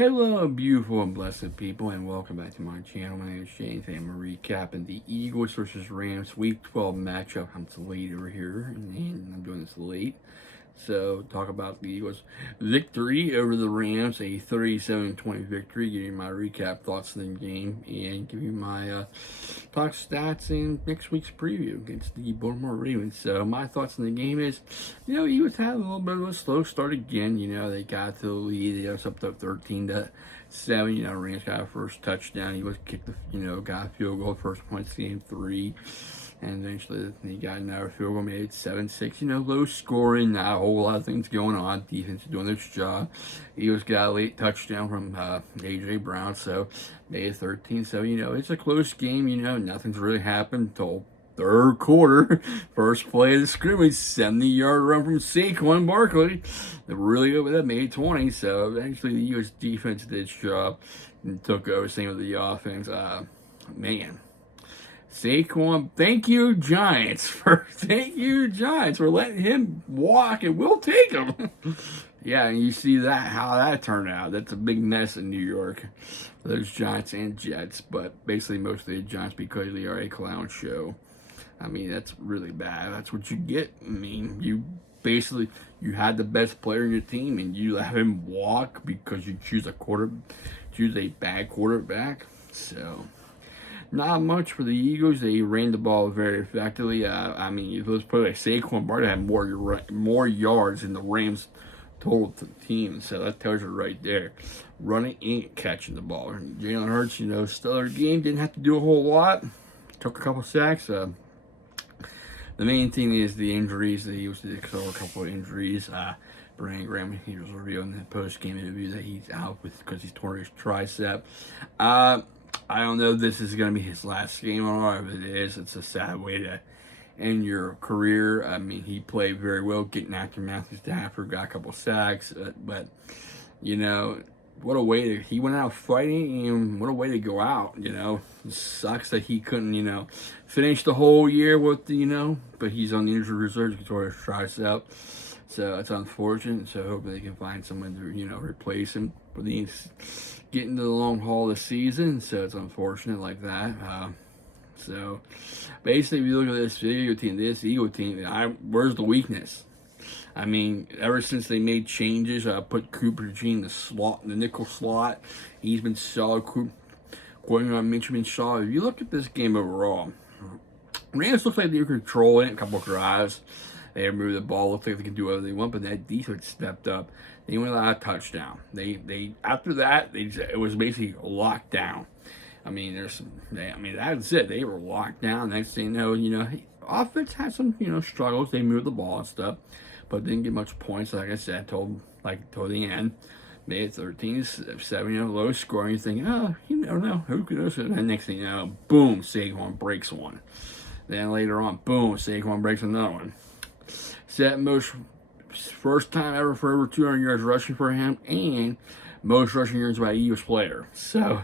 Hello, beautiful and blessed people, and welcome back to my channel. My name is Shane. Today I'm recapping the Eagles versus Rams Week 12 matchup. I'm late over here, and I'm doing this late. So, talk about the Eagles' victory over the Rams, a 37-20 victory. Give you my recap thoughts of the game, and give you my talk stats and next week's preview against the Baltimore Ravens. So, my thoughts on the game is, Eagles had a little bit of a slow start again. They got to the lead. They was up to 13-7. Rams got a first touchdown. He was kicked got a field goal, first points game 3. And eventually he got another field goal, made it 7-6. Low scoring, not a whole lot of things going on. Defense is doing its job. Eagles got a late touchdown from A.J. Brown, so made it 13-7. It's a close game. Nothing's really happened until third quarter. First play of the scrimmage, 70-yard run from saquon Barkley. They really over that, made it 20. So eventually the Eagles defense did its job and took over. Same with the offense. Man. Saquon, thank you Giants for letting him walk, and we'll take him. Yeah, and you see how that turned out. That's a big mess in New York. Those Giants and Jets, but basically mostly the Giants because they are a clown show. That's really bad. That's what you get. You had the best player in your team and you let him walk because you choose a bad quarterback. So not much for the Eagles. They ran the ball very effectively. Let's put it, Saquon Barkley had more yards than the Rams total to the team. So that tells you right there. Running ain't catching the ball. Jalen Hurts, stellar game. Didn't have to do a whole lot. Took a couple sacks. The main thing is the injuries. The Eagles did cover a couple of injuries. Brandon Graham, he was revealing in the post-game interview that he's out because he's tore his tricep. I don't know if this is going to be his last game or not. If it is, it's a sad way to end your career. He played very well getting after Matthew Stafford, got a couple sacks, but what a way he went out fighting, and what a way to go out. It sucks that he couldn't, finish the whole year with but he's on the injured reserve. He tore his tricep. So it's unfortunate. So hopefully they can find someone to, replace him for getting to the long haul of the season. So it's unfortunate like that. So basically, if you look at this Eagle team, where's the weakness? Ever since they made changes, put Cooper Gene in the nickel slot, he's been solid. Going on Mitchell been solid. If you look at this game overall, Rams looks like they were controlling it, a couple of drives. They moved the ball, looked like they could do whatever they want, but that defense stepped up. They went a touchdown. They after that, it was basically locked down. That's it. They were locked down. Next thing you know, offense had some, struggles. They moved the ball and stuff, but didn't get much points. Like I said, toward the end, made it 13-7. Low scoring. You're thinking, you never know. Who could know? And next thing you know, boom, Saquon breaks one. Then later on, boom, Saquon breaks another one. Set most first time ever for over 200 yards rushing for him, and most rushing yards by a Eagles player. So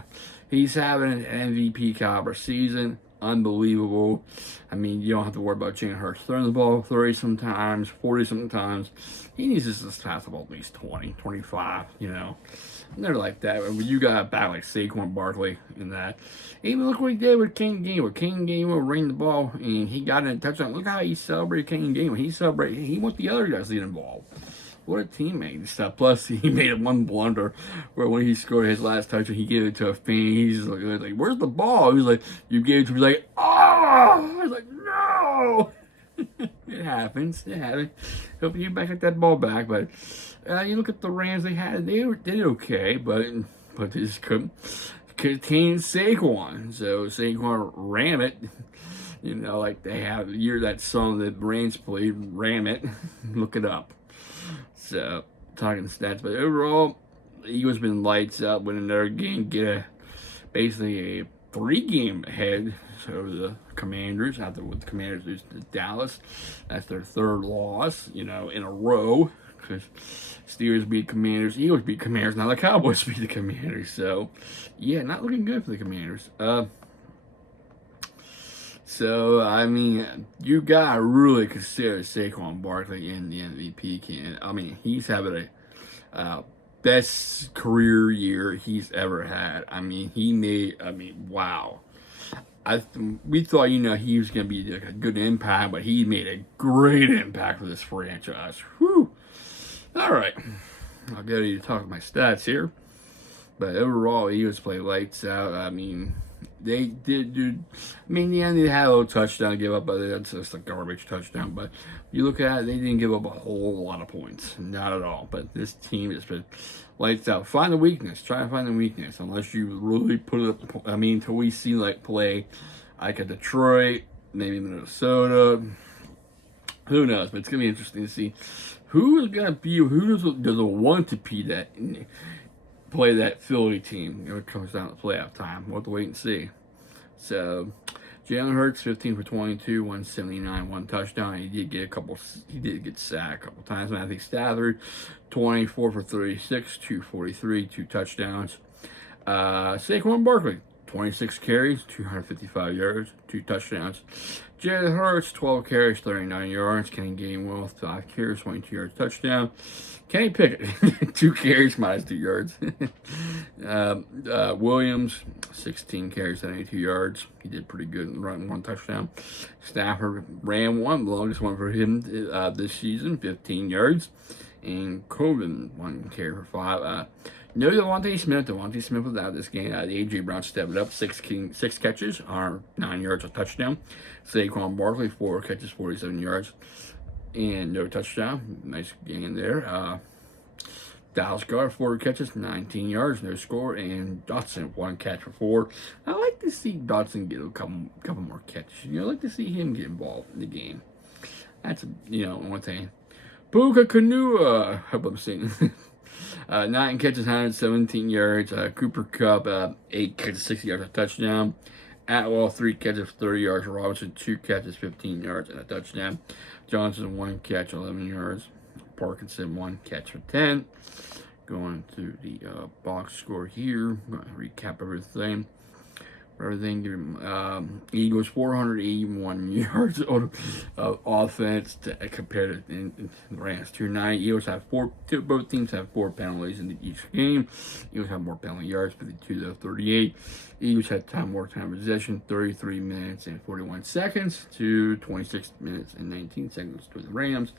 he's having an MVP caliber season. Unbelievable. You don't have to worry about Jalen Hurts throwing the ball 30 sometimes, 40 sometimes. He needs to just pass the ball at least 20, 25, They're like that. When you got a back like Saquon Barkley in that. Even look what he did with King Gainwell. King Gainwell ran the ball and he got in a touchdown. Look how he celebrated King Gainwell. He wants the other guys to get involved. What a teammate and stuff. Plus, he made one blunder where when he scored his last touchdown, he gave it to a fan. He's like, where's the ball? He's like, you gave it to me. He's like, oh! I was like, no! It happens. Hope you back at that ball back. But you look at the Rams they did okay, but they just couldn't contain Saquon. So Saquon ran it. Like they have that song that Rams played, Ram It. Look it up. So, talking stats, but overall, the Eagles been lights out. Win another game, basically a 3-game ahead over the Commanders. After the Commanders lose to Dallas, that's their third loss, in a row. Because Steelers beat Commanders, Eagles beat Commanders, now the Cowboys beat the Commanders. So, yeah, not looking good for the Commanders. You gotta really consider Saquon Barkley in the MVP candidate. He's having a best career year he's ever had. I mean, wow. We thought, he was going to be like a good impact, but he made a great impact for this franchise. Whew. All right. I'll get ready to talk about my stats here. But overall, Eagles play lights out. I mean, they did do. I mean, in the end, they had a little touchdown to give up, but that's just a garbage touchdown. But you look at it, they didn't give up a whole lot of points. Not at all. But this team has been lights out. Find the weakness. Try to find the weakness. Unless you really put it up. I mean, until we see, like, play like a Detroit, maybe Minnesota. Who knows? But it's going to be interesting to see who is going to be, who doesn't want to be that. Play that Philly team when it comes down to playoff time. We'll have to wait and see. So, Jalen Hurts, 15 for 22, 179, 1 touchdown. He did get sacked a couple times. Matthew Stafford, 24 for 36, 243, 2 touchdowns. Saquon Barkley, 26 carries, 255 yards, 2 touchdowns. Jalen Hurts, 12 carries, 39 yards. Kenny Gainwell, 5 carries, 22 yards, touchdown. Kenny Pickett, 2 carries, minus 2 yards. Williams, 16 carries, 72 yards. He did pretty good in running 1 touchdown. Stafford ran one, the longest one for him this season, 15 yards. And Coven, 1 carry for 5. No Devontae Smith. Devontae Smith was out this game. A.J. Brown stepped up, 6 catches, 9 yards, a touchdown. Saquon Barkley, 4 catches, 47 yards. And no touchdown. Nice game there. Dallas Goedert, 4 catches, 19 yards, no score. And Dotson, 1 catch for 4. I like to see Dotson get a couple more catches. I like to see him get involved in the game. That's, one thing. Puka Kanua, hope I'm saying. 9 catches, 117 yards. Cooper Kupp, 8 catches, 60 yards, a touchdown. Atwell, 3 catches, 30 yards. Robinson, 2 catches, 15 yards, and a touchdown. Johnson, 1 catch, 11 yards. Parkinson, 1 catch for 10. Going to the box score here. I'm going to recap everything. Eagles 481 yards of offense compared to the Rams 290. Eagles have both teams have 4 penalties in each game. Eagles have more penalty yards, 52 to 38. Eagles had more time possession, 33 minutes and 41 seconds to 26 minutes and 19 seconds to the Rams.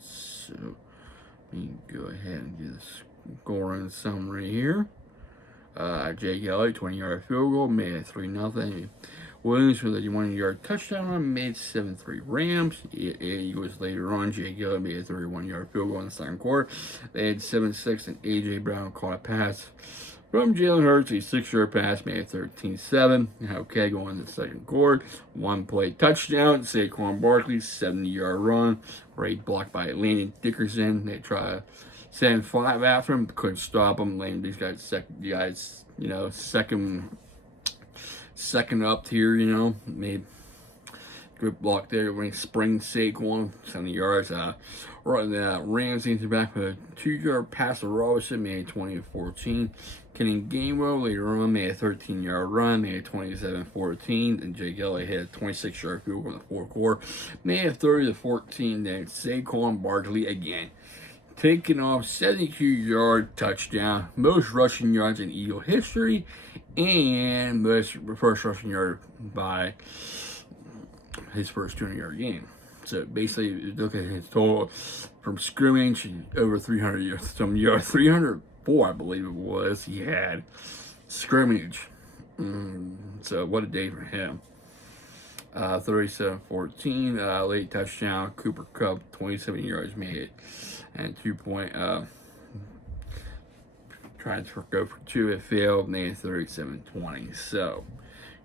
So let me go ahead and do the scoring summary here. Jake Elliott, 20-yard field goal, made it 3-0. Williams with a 1-yard touchdown, made 7-3 Rams. Eagles later on, Jake Elliott made a 31-yard field goal in the second quarter. They had 7-6, and A.J. Brown caught a pass from Jalen Hurts. A 6-yard pass, made it 13-7. Okay, going in the second quarter. 1-play touchdown. Saquon Barkley, 70-yard run. Great blocked by Landon Dickerson. They try to send 5 after him, couldn't stop him. Landon, these guys, second up here, made good block there. When he spring Saquon, 70 yards. Rams into back with a 2-yard pass to Robinson, made 20-14. Kenny Gainwell later on made a 13-yard run, made 27-14. And Jake Elliott hit a 26-yard field goal in the fourth quarter, made a 30-14. Then Saquon Barkley again, taking off 72-yard touchdown, most rushing yards in Eagle history, and most first rushing yard by his first 200-yard game. So basically, look at his total from scrimmage, over 300 yards, 304, I believe it was, he had scrimmage. So what a day for him. 37-14, late touchdown. Cooper Kupp, 27 yards, made it. And 2-point tried to go for 2, it failed, made it 37-20. So,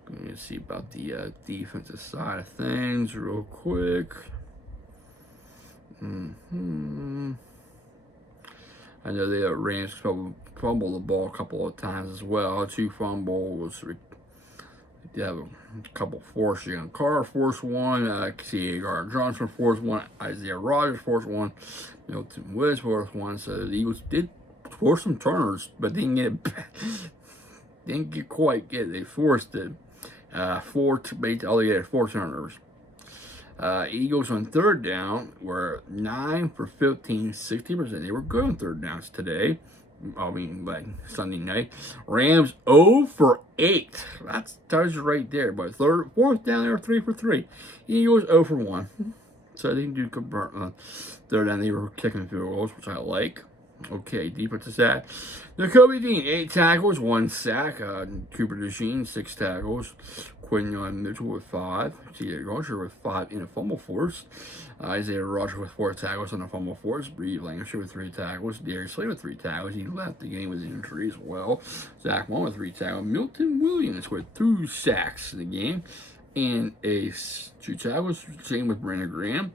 I'm going to see about the defensive side of things real quick. I know the Rams fumbled the ball a couple of times as well. 2 fumbles. They have a couple forced. Young Carr forced 1. C.A. Gardner-Johnson forced 1. Isaiah Rodgers forced 1. Milton Woods forced 1. So the Eagles did force some turnovers, but didn't quite get it. They forced it. 4 turnovers. Eagles on third down were 9 for 15, 60%. They were good on third downs today. I mean, like Sunday night. Rams 0 for 8. That's tells you right there. But fourth down, they were 3 for 3. Eagles 0 for 1. So they do convert on third down. They were kicking field goals, which I like. Okay, defensive stat. Jacoby Dean, 8 tackles, 1 sack. Cooper DeJean, 6 tackles. Quinyon Mitchell with 5. T.J. Roger with 5 in a fumble force. Isaiah Roger with 4 tackles on a fumble force. Breed Lancashire with 3 tackles. Darius Slade with 3 tackles. He left the game with an injury as well. Zach One with 3 tackles. Milton Williams with 2 sacks in the game. And 2 tackles. Same with Brandon Graham.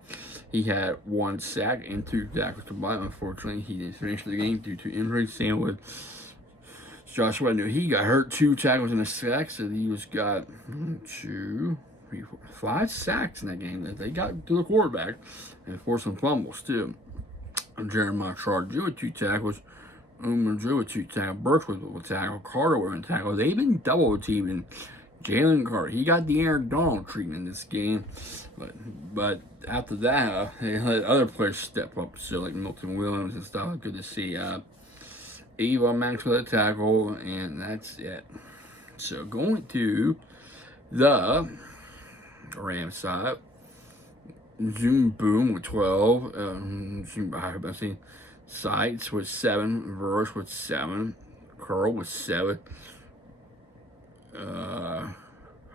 He had 1 sack and 2 tackles combined. Unfortunately, he didn't finish the game due to injury. Same with Joshua New. He got hurt, 2 tackles and a sack, so he got 2, 3, 4, 5 sacks in that game. They got to the quarterback and forced some fumbles too. Jeremiah Charger with 2 tackles. Umar Drew with 2 tackles. Burks with a tackle. Carter with a tackle. They've been double teaming Jalen Carter. He got the Aaron Donald treatment in this game, but after that, they let other players step up, so like Milton Williams and stuff. Good to see. Eva Max with a tackle, and that's it. So going to the Rams side, Zoom Boom with 12. I've seen Sites with 7. Verse with 7. Curl with 7.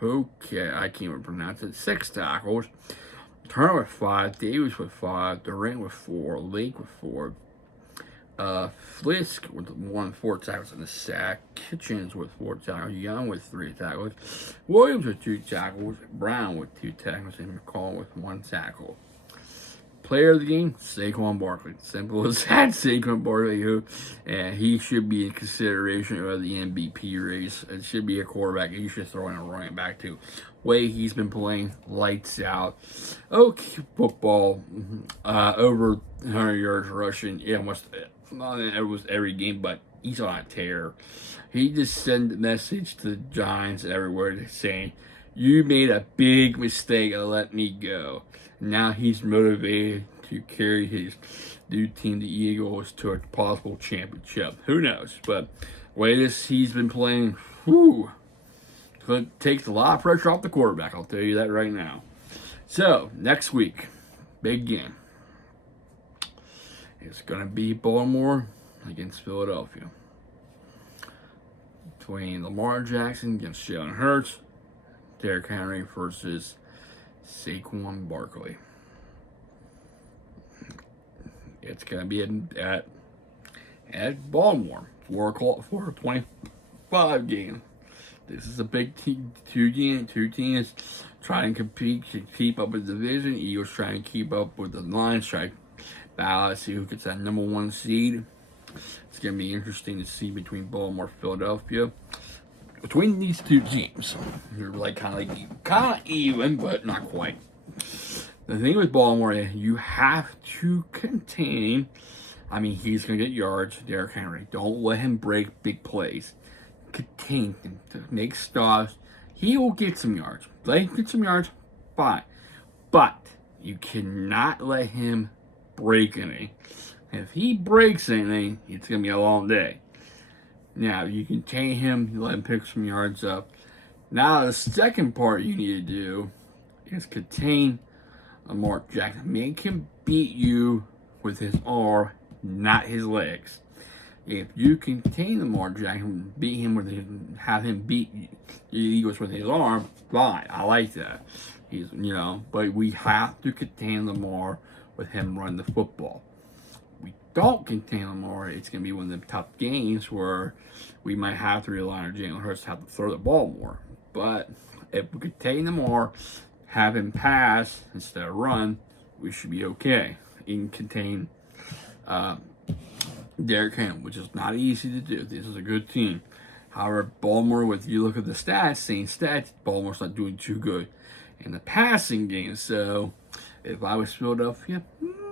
Okay, I can't even pronounce it. 6 tackles. Turner with 5. Davis with 5. Durant with 4. Lake with 4. Flisk with 4 tackles and a sack. Kitchens with 4 tackles. Young with 3 tackles. Williams with 2 tackles. Brown with 2 tackles. And McCall with 1 tackle. Player of the game, Saquon Barkley. Simple as that. Saquon Barkley, he should be in consideration of the MVP race. It should be a quarterback. He should throw in a running back too. Way he's been playing, lights out. Okay, football, over 100 yards rushing. Yeah, it was every game, but he's on a tear. He just sent a message to the Giants everywhere saying, "You made a big mistake and let me go." Now he's motivated to carry his new team, the Eagles, to a possible championship. Who knows? But the way he's been playing, it takes a lot of pressure off the quarterback. I'll tell you that right now. So next week, big game. It's going to be Baltimore against Philadelphia. Between Lamar Jackson against Jalen Hurts, Derrick Henry versus Saquon Barkley. It's going to be at Baltimore, 4:25 game. This is a big team, two teams trying to compete to keep up with the division. Eagles trying to keep up with the Lions, trying to battle to see who gets that number 1 seed. It's going to be interesting to see between Baltimore and Philadelphia. Between these two teams, they're kind of even, but not quite. The thing with Baltimore, you have to contain. I mean, he's going to get yards, Derrick Henry. Don't let him break big plays. Contain him to make stops. He will get some yards. Let him get some yards, fine. But you cannot let him break anything. If he breaks anything, it's going to be a long day. Now, you contain him, you let him pick some yards up. Now, the second part you need to do is contain Lamar Jackson. Make him beat you with his arm, not his legs. If you contain Lamar Jackson, have him beat the Eagles with his arm, fine. I like that. But we have to contain Lamar with him run the football. Don't contain Lamar, it's going to be one of the tough games where we might have to rely on Jalen Hurts to have to throw the ball more. But if we contain Lamar, have him pass instead of run, we should be okay. You can contain Derrick Henry, which is not easy to do. This is a good team. However, Baltimore, if you look at the stats, Baltimore's not doing too good in the passing game. So if I was Philadelphia,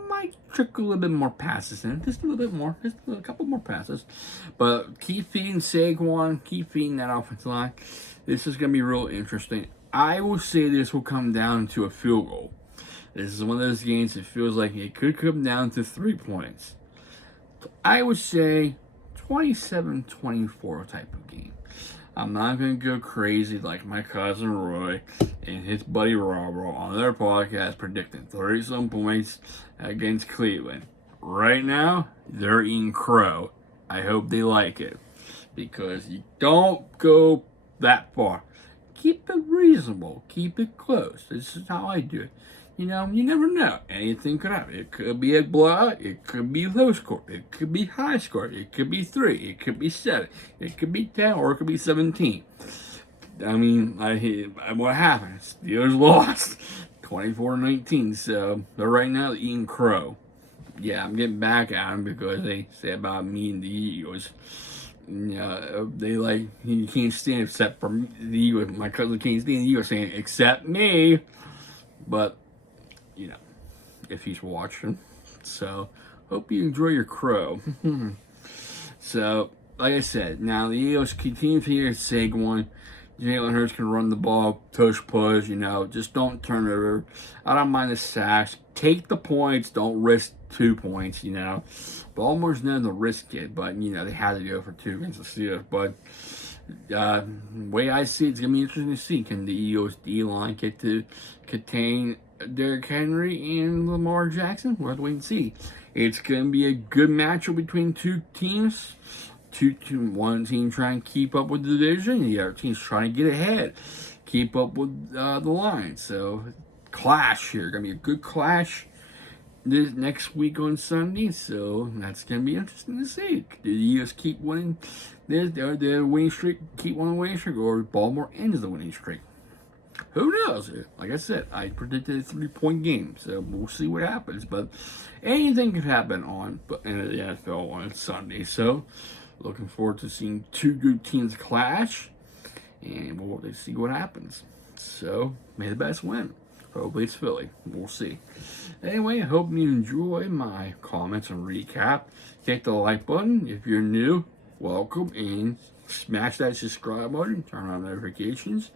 might trick a little bit more passes in. Just a little bit more. Just a couple more passes. But keep feeding Saquon. Keep feeding that offensive line. This is going to be real interesting. I will say this will come down to a field goal. This is one of those games that feels like it could come down to 3 points. I would say 27-24 type of game. I'm not going to go crazy like my cousin Roy and his buddy Robert on their podcast predicting 30-some points against Cleveland. Right now, they're eating crow. I hope they like it, because you don't go that far. Keep it reasonable. Keep it close. This is how I do it. You know, you never know. Anything could happen. It could be a blowout. It could be low score. It could be high score. It could be 3. It could be 7. It could be 10, or it could be 17. I mean, what happened? Steelers lost 24-19. So they're right now eating crow. Yeah, I'm getting back at them because they say about me and the Eagles. They like, you can't stand except for the Eagles. My cousin can't stand the Eagles saying except me. But you know, if he's watching. So, hope you enjoy your crow. So, like I said, now the Eagles continue to hear saquon. Jalen Hurts can run the ball, push, just don't turn it over. I don't mind the sacks. Take the points, don't risk 2 points, Baltimore's known to risk it, but, they had to go for 2 against the Steelers. But, the way I see it, it's going to be interesting to see. Can the Eagles D-line get to contain Derrick Henry and Lamar Jackson? We'll have to wait and see. It's going to be a good matchup between 2 teams. One team trying to keep up with the division, the other team's trying to get ahead, keep up with the line. So, clash here. Going to be a good clash this next week on Sunday. So, that's going to be interesting to see. Do the Eagles keep winning their winning streak, keep on the winning streak, or Baltimore ends the winning streak? Who knows? Like I said, I predicted a 3-point game, so we'll see what happens. But anything could happen in the NFL on Sunday. So, looking forward to seeing 2 good teams clash, and we'll see what happens. So, may the best win. Hopefully it's Philly. We'll see. Anyway, I hope you enjoy my comments and recap. Hit the like button if you're new. Welcome, and smash that subscribe button. Turn on notifications,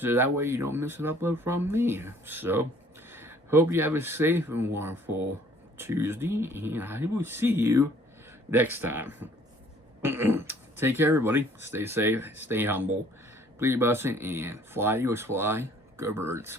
so that way you don't miss an upload from me. So, hope you have a safe and wonderful Tuesday, and I will see you next time. Take care, everybody. Stay safe, stay humble, be your blessing, and fly, Eagles fly. Go Birds.